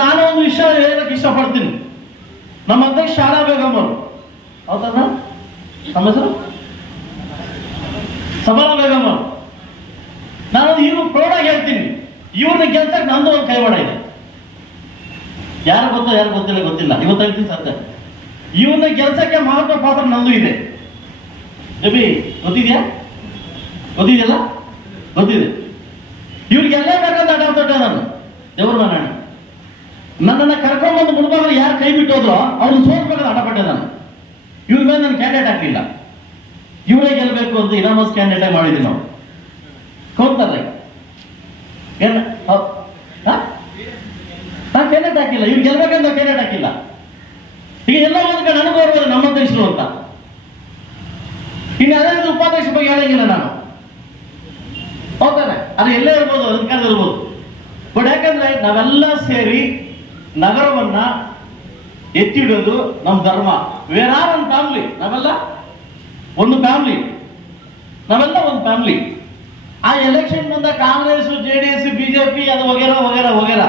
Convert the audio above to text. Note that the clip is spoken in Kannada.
ನಾನು ಒಂದು ವಿಷಯ ಹೇಳಕ್ಕೆ ಇಷ್ಟಪಡ್ತೀನಿ. ನಮ್ಮ ಅಧ್ಯಕ್ಷ ಶಾಲಾ ಬೇಗಂ ಅವರು, ಹೌದಾ ನಮ್ಮ ಹೆಸರು ಸಬಲಾ ಬೇಗಂ ಅವರು, ನಾನು ಇವ್ರು ಪ್ರೌಢಾಗಿ ಹೇಳ್ತೀನಿ, ಇವ್ರನ್ನ ಗೆಲ್ಸಕ್ಕೆ ನಂದು ಒಂದು ಕೈವಾಡ ಇದೆ. ಯಾರು ಗೊತ್ತೋ ಯಾರು ಗೊತ್ತಿಲ್ಲ, ಇವತ್ತು ಹೇಳ್ತೀನಿ ಸದ್ಯ. ಇವ್ರನ್ನ ಗೆಲ್ಸಕ್ಕೆ ಮಹತ್ವ ಪಾತ್ರ ನಂದು ಇದೆ. ಜಬಿ ಗೊತ್ತಿದೆಯಲ್ಲ? ಗೊತ್ತಿದೆ. ಇವ್ರಿಗೆಲ್ಲ ಬೇಕಂತ ಆಟ ಆಡ್ತೊಟ್ಟೆ ನಾನು ದೇವ್ರ ನಾರಾಯಣ. ನನ್ನನ್ನು ಕರ್ಕೊಂಡ್ಬಂದು ಮುಳುಬಾಗಲು ಯಾರು ಕೈ ಬಿಟ್ಟೋದ್ರೋ ಅವ್ರನ್ನ ಸೋಲ್ಬೇಕಂತ ಆಟಪಟ್ಟೆ ನಾನು. ಇವ್ರ ಮೇಲೆ ನಾನು ಕ್ಯಾಂಡಿಡೇಟ್ ಹಾಕಲಿಲ್ಲ, ಇವರೇ ಗೆಲ್ಲಬೇಕು ಅಂತ ಇನಾಮಸ್ ಕ್ಯಾಂಡಿಡೇಟ್ ಮಾಡಿದ್ವಿ ನಾವು. ಹೋಗ್ತಾರೆ ನಾ ಕ್ಯಾಂಡಿಡೇಟ್ ಹಾಕಿಲ್ಲ, ಇವ್ರು ಗೆಲ್ಬೇಕಂತ ಕ್ಯಾಂಡಿಡೇಟ್ ಹಾಕಿಲ್ಲ. ಈಗ ಎಲ್ಲ ಒಂದ್ ಕಡೆ ಅನುಭವ ಬರ್ಬೋದು ನಮ್ಮ ಅಧ್ಯಕ್ಷರು ಅಂತ. ಇನ್ನು ಅದೇ ಉಪಾಧ್ಯಕ್ಷ ಬಗ್ಗೆ ಹೇಳಂಗಿಲ್ಲ ನಾನು, ಹೌದಾನೆ? ಅದು ಎಲ್ಲೇ ಇರ್ಬೋದು, ಅಧಿಕಾರದ ಇರ್ಬೋದು. ಬಟ್ ಯಾಕಂದ್ರೆ ನಾವೆಲ್ಲ ಸೇರಿ ನಗರವನ್ನ ಎತ್ತಿಡೋದು ನಮ್ಮ ಧರ್ಮ. ವೇರ್ ಆರ್ ಒಂದು ಫ್ಯಾಮಿಲಿ, ನಾವೆಲ್ಲ ಒಂದು ಫ್ಯಾಮಿಲಿ. ಆ ಎಲೆಕ್ಷನ್ ಬಂದ ಕಾಂಗ್ರೆಸ್, JDS, BJP ಅದು ವಗೇರಾ